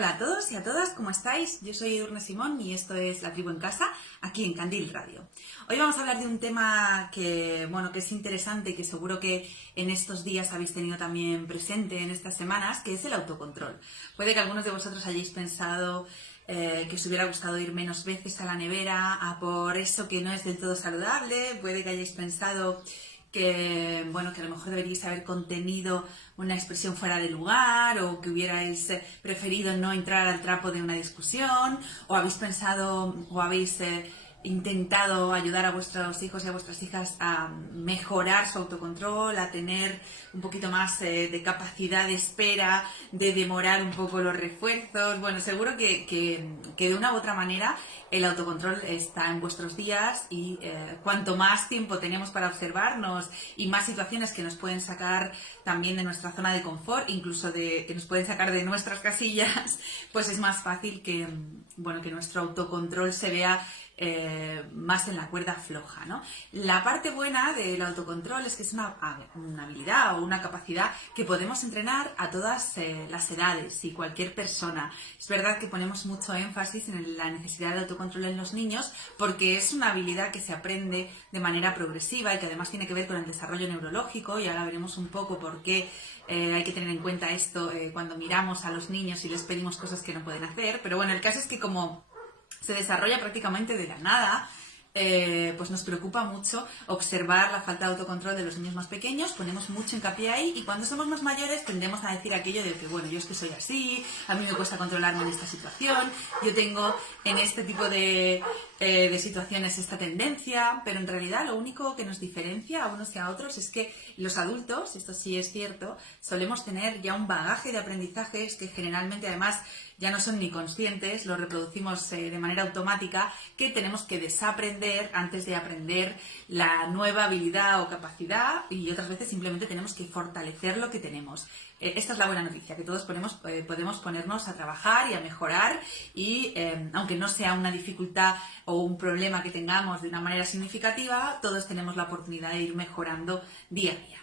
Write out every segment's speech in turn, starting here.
Hola a todos y a todas, ¿cómo estáis? Yo soy Edurne Simón y esto es La Tribu en Casa, aquí en Candil Radio. Hoy vamos a hablar de un tema que es interesante y que seguro que en estos días habéis tenido también presente en estas semanas, que es el autocontrol. Puede que algunos de vosotros hayáis pensado que os hubiera gustado ir menos veces a la nevera, a por eso que no es del todo saludable. Puede que hayáis pensado que a lo mejor deberíais haber contenido una expresión fuera de lugar, o que hubierais preferido no entrar al trapo de una discusión, o habéis pensado o habéis intentado ayudar a vuestros hijos y a vuestras hijas a mejorar su autocontrol, a tener un poquito más de capacidad de espera, de demorar un poco los refuerzos. Bueno, seguro que de una u otra manera el autocontrol está en vuestros días y cuanto más tiempo tenemos para observarnos y más situaciones que nos pueden sacar también de nuestra zona de confort, incluso que nos pueden sacar de nuestras casillas, pues es más fácil que nuestro autocontrol se vea más en la cuerda floja, ¿no? La parte buena del autocontrol es que es una habilidad o una capacidad que podemos entrenar a todas las edades y cualquier persona. Es verdad que ponemos mucho énfasis en la necesidad de autocontrol en los niños porque es una habilidad que se aprende de manera progresiva y que además tiene que ver con el desarrollo neurológico, y ahora veremos un poco por qué hay que tener en cuenta esto cuando miramos a los niños y les pedimos cosas que no pueden hacer. Pero bueno, el caso es que como se desarrolla prácticamente de la nada, pues nos preocupa mucho observar la falta de autocontrol de los niños más pequeños, ponemos mucho hincapié ahí, y cuando somos más mayores tendemos a decir aquello de que, yo es que soy así, a mí me cuesta controlarme en esta situación, yo tengo en este tipo de situaciones esta tendencia. Pero en realidad lo único que nos diferencia a unos y a otros es que los adultos, esto sí es cierto, solemos tener ya un bagaje de aprendizajes que generalmente además ya no son ni conscientes, lo reproducimos de manera automática, que tenemos que desaprender antes de aprender la nueva habilidad o capacidad, y otras veces simplemente tenemos que fortalecer lo que tenemos. Esta es la buena noticia, que todos podemos ponernos a trabajar y a mejorar, y aunque no sea una dificultad o un problema que tengamos de una manera significativa, todos tenemos la oportunidad de ir mejorando día a día.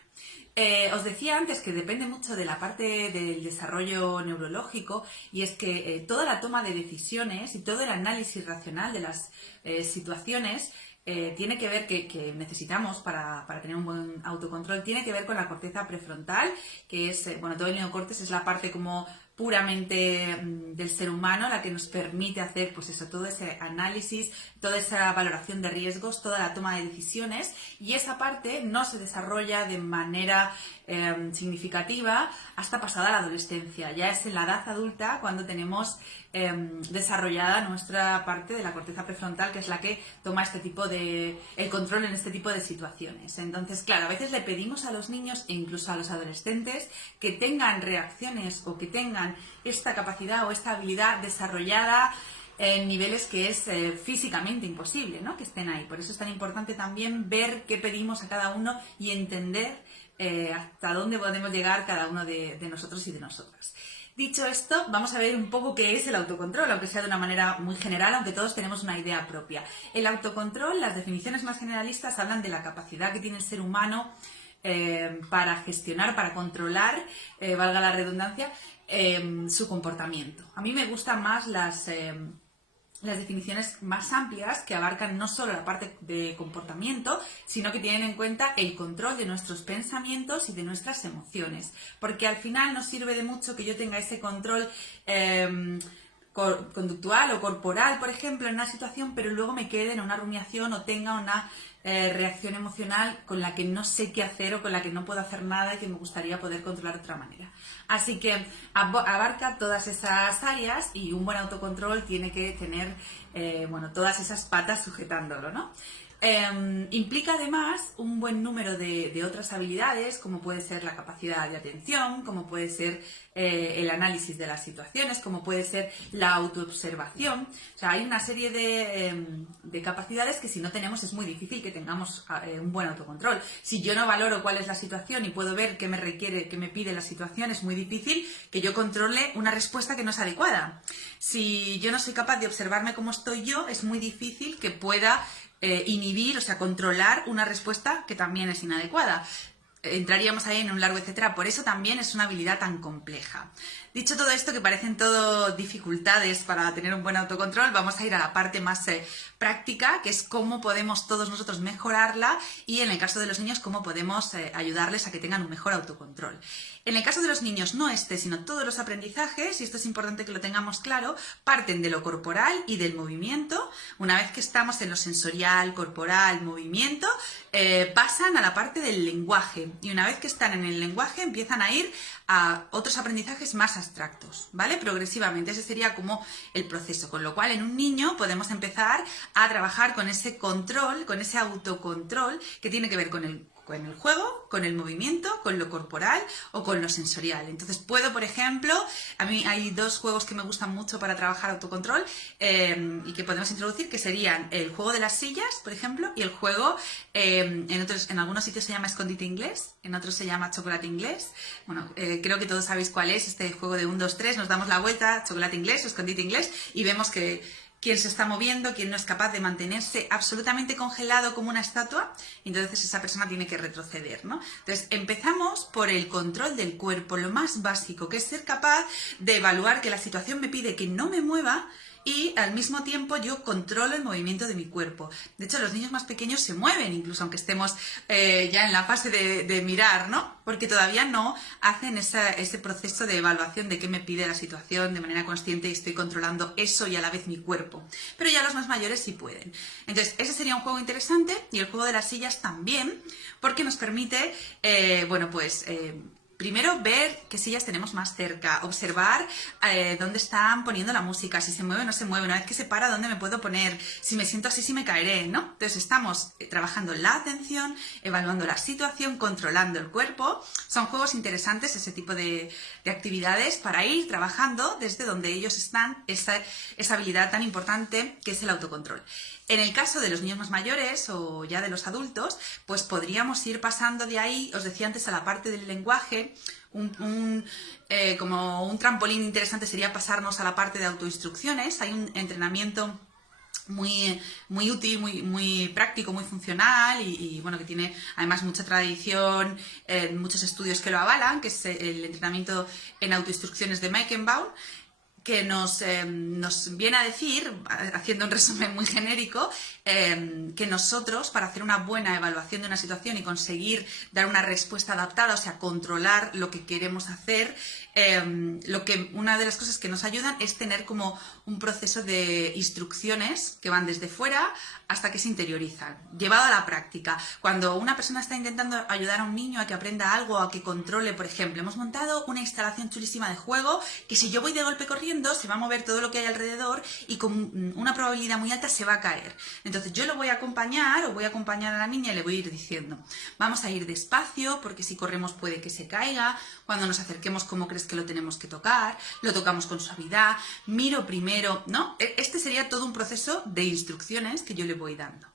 Os decía antes que depende mucho de la parte del desarrollo neurológico, y es que toda la toma de decisiones y todo el análisis racional de las situaciones tiene que ver que necesitamos para tener un buen autocontrol, tiene que ver con la corteza prefrontal, que es, todo el neocórtex es la parte como puramente del ser humano, la que nos permite hacer todo ese análisis, toda esa valoración de riesgos, toda la toma de decisiones, y esa parte no se desarrolla de manera significativa hasta pasada la adolescencia. Ya es en la edad adulta cuando tenemos desarrollada nuestra parte de la corteza prefrontal, que es la que toma el control en este tipo de situaciones. Entonces, claro, a veces le pedimos a los niños e incluso a los adolescentes que tengan reacciones o que tengan esta capacidad o esta habilidad desarrollada en niveles que es físicamente imposible, ¿no?, que estén ahí. Por eso es tan importante también ver qué pedimos a cada uno y entender hasta dónde podemos llegar cada uno de nosotros y de nosotras. Dicho esto, vamos a ver un poco qué es el autocontrol, aunque sea de una manera muy general, aunque todos tenemos una idea propia. El autocontrol, las definiciones más generalistas hablan de la capacidad que tiene el ser humano para gestionar, para controlar, valga la redundancia, su comportamiento. A mí me gustan más las definiciones más amplias, que abarcan no solo la parte de comportamiento, sino que tienen en cuenta el control de nuestros pensamientos y de nuestras emociones, porque al final nos sirve de mucho que yo tenga ese control conductual o corporal, por ejemplo, en una situación, pero luego me quede en una rumiación o tenga una reacción emocional con la que no sé qué hacer o con la que no puedo hacer nada y que me gustaría poder controlar de otra manera. Así que abarca todas esas áreas, y un buen autocontrol tiene que tener todas esas patas sujetándolo, ¿no? Implica además un buen número de otras habilidades, como puede ser la capacidad de atención, como puede ser el análisis de las situaciones, como puede ser la autoobservación. O sea, hay una serie de capacidades que si no tenemos es muy difícil que tengamos un buen autocontrol. Si yo no valoro cuál es la situación y puedo ver qué me requiere, qué me pide la situación, es muy difícil que yo controle una respuesta que no es adecuada. Si yo no soy capaz de observarme cómo estoy yo, es muy difícil que pueda inhibir, o sea, controlar una respuesta que también es inadecuada. Entraríamos ahí en un largo etcétera. Por eso también es una habilidad tan compleja. Dicho todo esto, que parecen todo dificultades para tener un buen autocontrol, vamos a ir a la parte más práctica, que es cómo podemos todos nosotros mejorarla y en el caso de los niños, cómo podemos ayudarles a que tengan un mejor autocontrol. En el caso de los niños, no sino todos los aprendizajes, y esto es importante que lo tengamos claro, parten de lo corporal y del movimiento. Una vez que estamos en lo sensorial, corporal, movimiento, pasan a la parte del lenguaje. Y una vez que están en el lenguaje, empiezan a ir a otros aprendizajes más abstractos, ¿vale? Progresivamente, ese sería como el proceso. Con lo cual, en un niño podemos empezar a trabajar con ese control, con ese autocontrol que tiene que ver con el juego, con el movimiento, con lo corporal o con lo sensorial. Entonces puedo, por ejemplo, a mí hay dos juegos que me gustan mucho para trabajar autocontrol y que podemos introducir, que serían el juego de las sillas, por ejemplo, y el juego, en algunos sitios se llama escondite inglés, en otros se llama chocolate inglés. Bueno, creo que todos sabéis cuál es este juego de 1, 2, 3, nos damos la vuelta, chocolate inglés, escondite inglés, y vemos que quién se está moviendo, quién no es capaz de mantenerse absolutamente congelado como una estatua, entonces esa persona tiene que retroceder, ¿no? Entonces empezamos por el control del cuerpo, lo más básico, que es ser capaz de evaluar que la situación me pide que no me mueva y al mismo tiempo yo controlo el movimiento de mi cuerpo. De hecho, los niños más pequeños se mueven, incluso aunque estemos ya en la fase de mirar, ¿no? Porque todavía no hacen ese proceso de evaluación de qué me pide la situación de manera consciente y estoy controlando eso y a la vez mi cuerpo. Pero ya los más mayores sí pueden. Entonces, ese sería un juego interesante y el juego de las sillas también, porque nos permite, primero, ver qué sillas tenemos más cerca, observar dónde están poniendo la música, si se mueve o no se mueve, una vez que se para, dónde me puedo poner, si me siento así, si me caeré, ¿no? Entonces estamos trabajando la atención, evaluando la situación, controlando el cuerpo. Son juegos interesantes, ese tipo de actividades para ir trabajando desde donde ellos están, esa habilidad tan importante que es el autocontrol. En el caso de los niños más mayores o ya de los adultos, pues podríamos ir pasando de ahí, os decía antes, a la parte del lenguaje. Como un trampolín interesante sería pasarnos a la parte de autoinstrucciones. Hay un entrenamiento muy útil, muy práctico, muy funcional y bueno, que tiene además mucha tradición, muchos estudios que lo avalan, que es el entrenamiento en autoinstrucciones de Meichenbaum, que nos viene a decir, haciendo un resumen muy genérico, que nosotros, para hacer una buena evaluación de una situación y conseguir dar una respuesta adaptada, o sea, controlar lo que queremos hacer, una de las cosas que nos ayudan es tener como un proceso de instrucciones que van desde fuera hasta que se interiorizan, llevado a la práctica. Cuando una persona está intentando ayudar a un niño a que aprenda algo, a que controle, por ejemplo, hemos montado una instalación chulísima de juego que si yo voy de golpe corriendo se va a mover todo lo que hay alrededor y con una probabilidad muy alta se va a caer. Entonces yo lo voy a acompañar o voy a acompañar a la niña y le voy a ir diciendo, vamos a ir despacio porque si corremos puede que se caiga, cuando nos acerquemos, ¿cómo crees que lo tenemos que tocar? Lo tocamos con suavidad, miro primero, ¿no? Este sería todo un proceso de instrucciones que yo le voy dando.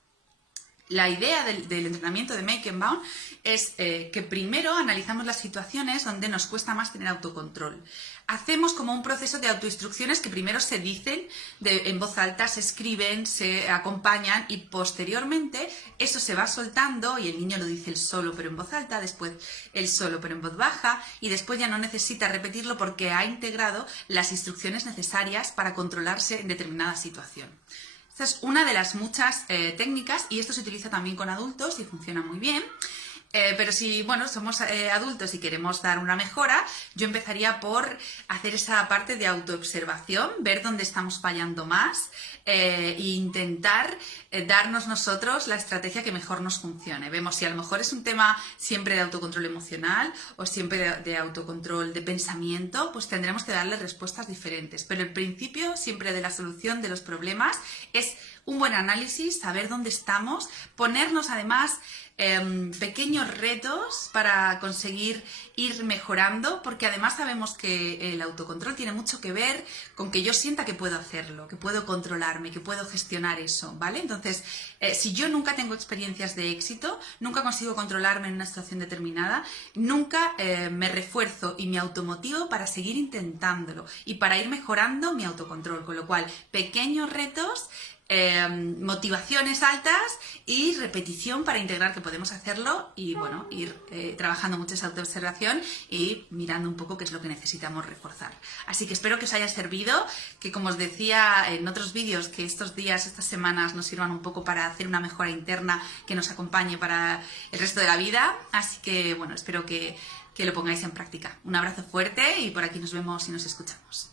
La idea del entrenamiento de Meichenbaum es que primero analizamos las situaciones donde nos cuesta más tener autocontrol. Hacemos como un proceso de autoinstrucciones que primero se dicen en voz alta, se escriben, se acompañan y posteriormente eso se va soltando y el niño lo dice él solo pero en voz alta, después él solo pero en voz baja y después ya no necesita repetirlo porque ha integrado las instrucciones necesarias para controlarse en determinada situación. Esta es una de las muchas técnicas y esto se utiliza también con adultos y funciona muy bien. Pero si somos adultos y queremos dar una mejora, yo empezaría por hacer esa parte de autoobservación, ver dónde estamos fallando más e intentar darnos nosotros la estrategia que mejor nos funcione. Vemos si a lo mejor es un tema siempre de autocontrol emocional o siempre de autocontrol de pensamiento, pues tendremos que darle respuestas diferentes. Pero el principio siempre de la solución de los problemas es un buen análisis, saber dónde estamos, ponernos además pequeños retos para conseguir ir mejorando, porque además sabemos que el autocontrol tiene mucho que ver con que yo sienta que puedo hacerlo, que puedo controlarme, que puedo gestionar eso, ¿vale? Entonces, si yo nunca tengo experiencias de éxito, nunca consigo controlarme en una situación determinada, nunca me refuerzo y me automotivo para seguir intentándolo y para ir mejorando mi autocontrol, con lo cual, pequeños retos motivaciones altas y repetición para integrar que podemos hacerlo y bueno, ir trabajando mucho esa autoobservación y mirando un poco qué es lo que necesitamos reforzar. Así que espero que os haya servido, que como os decía en otros vídeos, que estos días, estas semanas nos sirvan un poco para hacer una mejora interna que nos acompañe para el resto de la vida. Así que bueno, espero que lo pongáis en práctica. Un abrazo fuerte y por aquí nos vemos y nos escuchamos.